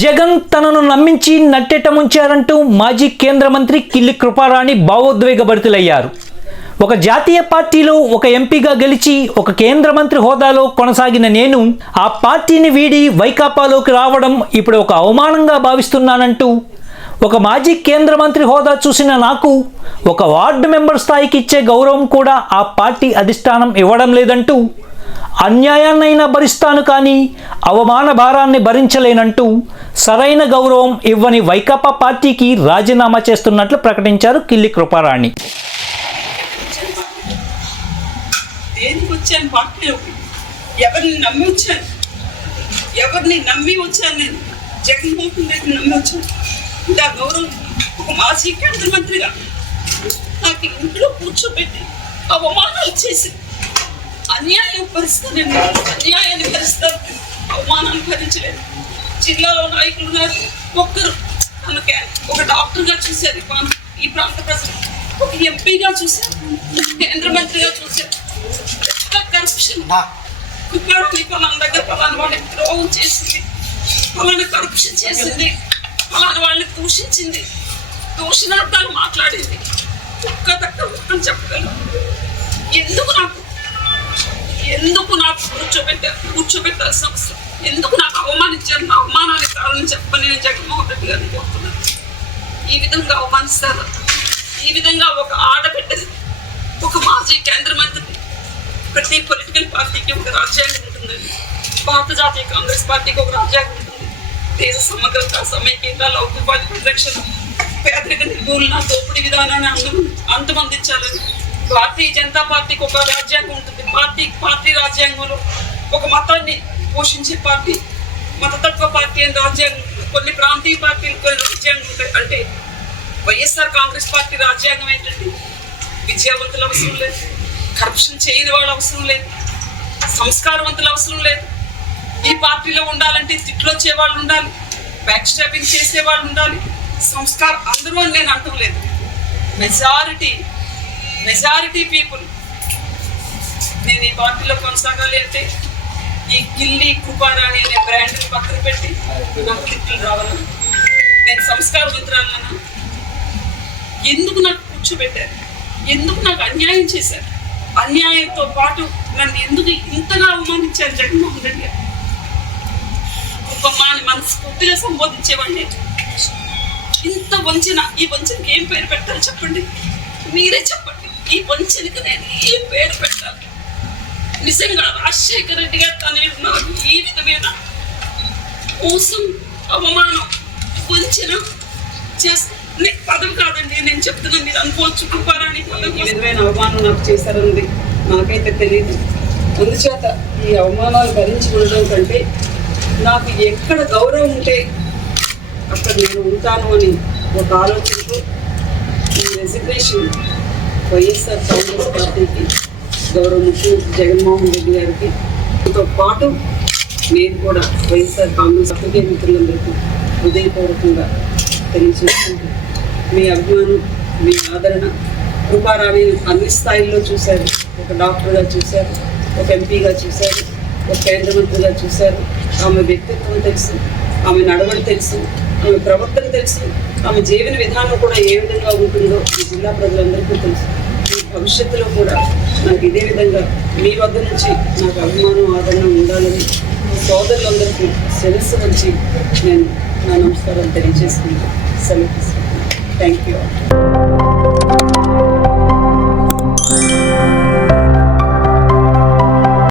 జగన్ తనను నమ్మించి నట్టెట ముంచారంటూ మాజీ కేంద్ర మంత్రి కిల్లి కృపారాణి భావోద్వేగభరితులయ్యారు. ఒక జాతీయ పార్టీలో ఒక ఎంపీగా గెలిచి ఒక కేంద్ర మంత్రి హోదాలో కొనసాగిన నేను ఆ పార్టీని వీడి వైకాపాలోకి రావడం ఇప్పుడు ఒక అవమానంగా భావిస్తున్నానంటూ ఒక మాజీ కేంద్ర మంత్రి హోదా చూసిన నాకు ఒక వార్డు మెంబర్ స్థాయికి ఇచ్చే గౌరవం కూడా ఆ పార్టీ అధిష్టానం ఇవ్వడం లేదంటూ అన్యాయాన్నైనా భరిస్తాను కానీ అవమాన భారాన్ని భరించలేనంటూ సరైన గౌరవం ఇవ్వని వైకాపా పార్టీకి రాజీనామా చేస్తున్నట్లు ప్రకటించారు కిల్లి కృపారాణి. దేనికి వచ్చాను ఎవరిని నమ్మి వచ్చాను? ఎవరిని నమ్మి వచ్చాను నేను? జగన్మోహన్ రెడ్డిని నమ్మి వచ్చాను. నా గౌరవం ఒక మాజీ కేంద్ర మంత్రిగా నాకు ఇంట్లో కూర్చోబెట్టి అవమానాలు చేసింది అన్యాయం నేను అన్యాయాన్ని భరిస్తాను అవమానాలు భరించలేదు జిల్లాలో నాయకులు ఉన్నారు. ఒక్కరు నన్ను ఒక డాక్టర్గా చూశారు. ఈ ప్రాంత ప్రజలు. ఒక ఎంపీగా చూశారు. కేంద్ర మంత్రిగా చూశారు. కరప్షన్ కుక్కడని పలానా దగ్గర పలానా వాళ్ళకి ద్రోహం చేసింది. పలానా కరప్షన్ చేసింది. పలానా వాళ్ళని దూషించింది. దూషణార్థాలు మాట్లాడింది. ఒక్క దగ్గర ఒక్కని చెప్పగలను. ఎందుకు నాకు ఎందుకు నాకు కూర్చోబెట్టారు కూర్చోబెట్టాల్సిన అవసరం? ఎందుకు నాకు అవమానించారు? నా అవమానానికి కారణం చెప్పని నేను జగన్మోహన్ రెడ్డి గారిని కోరుతున్నాను. ఈ విధంగా అవమానిస్తారు? ఈ విధంగా ఒక ఆడబిడ్డని ఒక మాజీ కేంద్ర మంత్రిని ప్రతి పొలిటికల్ పార్టీకి ఒక రాజ్యాంగం ఉంటుందండి. భారత జాతీయ కాంగ్రెస్ పార్టీకి ఒక రాజ్యాంగం ఉంటుంది. దేశ సమగ్రత సమైక్యత లౌకికవాది పరిరక్షణ పేదరిక నిర్మూలన దోపిడీ విధానాన్ని అందం అంతమందించాలని. భారతీయ జనతా పార్టీకి ఒక రాజ్యాంగం ఉంటుంది. పార్టీ పార్టీ రాజ్యాంగంలో ఒక మతాన్ని పోషించే పార్టీ మతతత్వ పార్టీ అని రాజ్యాంగం కొన్ని ప్రాంతీయ పార్టీలు కొన్ని రాజ్యాంగం ఉంటాయి. అంటే వైఎస్ఆర్ కాంగ్రెస్ పార్టీ రాజ్యాంగం ఏంటంటే విద్యావంతులు అవసరం లేదు కరప్షన్ చేయని వాళ్ళు అవసరం లేదు సంస్కారవంతులు అవసరం లేదు. ఈ పార్టీలో ఉండాలంటే తిట్లొచ్చే వాళ్ళు ఉండాలి బ్యాక్ స్టాపింగ్ చేసే వాళ్ళు ఉండాలి. సంస్కారం అందరూ అని నేను అంటం లేదు మెజారిటీ మెజారిటీ పీపుల్ నేను ఈ పార్టీలో కొనసాగాలి అంటే ఈ గిల్లి కృపారాణి అనే బ్రాండ్ పక్కన పెట్టి నాకు తిట్లు రావాలను నేను సంస్కార మంత్రాలను ఎందుకు నాకు కూర్చోబెట్టారు? ఎందుకు నాకు అన్యాయం చేశారు? అన్యాయంతో పాటు నన్ను ఎందుకు ఇంతగా అవమానించారు జగన్మోహన్ రెడ్డి గారు? కుటుంబాన్ని మనస్ఫూర్తిగా సంబోధించేవాడిని ఇంత వంచన ఈ వంచనకి ఏం పేరు పెట్టాలి చెప్పండి? మీరే చెప్పండి. ఈ వంచనకి నేను ఏం పేరు పెట్టాలి? నిజంగా రాజశేఖర రెడ్డి గారు తన నాకు ఈ విధమైన మోసం అవమానం కొంచెం చేస్తా నీకు పదం కాదండి నేను చెప్తున్నాను మీరు అనుకోవచ్చు కృపారాణి విధమైన అవమానం నాకు చేశారన్నది నాకైతే తెలియదు అందుచేత ఈ అవమానాలు భరించి ఉండడం కంటే నాకు ఎక్కడ గౌరవం ఉంటే అక్కడ నేను ఉంటాను అని ఒక ఆలోచనతో ఈ రెసిగ్నేషన్ వైఎస్ఆర్ కాంగ్రెస్ పార్టీకి గౌరవ ముఖ్యమంత్రి జగన్మోహన్ రెడ్డి గారికి తో పాటు నేను కూడా వైఎస్ఆర్ కాంగ్రెస్ పత్రికే మిత్రులందరికీ హృదయపూర్వకంగా తెలియజేస్తుంది మీ అభిమానం మీ ఆదరణ కృపారాణి అన్ని స్థాయిల్లో చూశారు. ఒక డాక్టర్గా చూశారు ఒక ఎంపీగా చూశారు ఒక కేంద్ర మంత్రిగా చూశారు. ఆమె వ్యక్తిత్వం తెలుసు ఆమె నడవడి తెలుసు ఆమె ప్రవర్తన తెలుసు ఆమె జీవన విధానం కూడా ఏ విధంగా ఉంటుందో ఈ జిల్లా ప్రజలందరికీ తెలుసు. ఈ భవిష్యత్తులో కూడా నాకు ఇదే విధంగా మీ వద్ద నుంచి నాకు అభిమానం ఆదరణ ఉండాలని సోదరులందరికీ శిరస్సు నుంచి నేను నా నమస్కారాలు తెలియజేసుకుంటూ సెలవు థ్యాంక్ యూ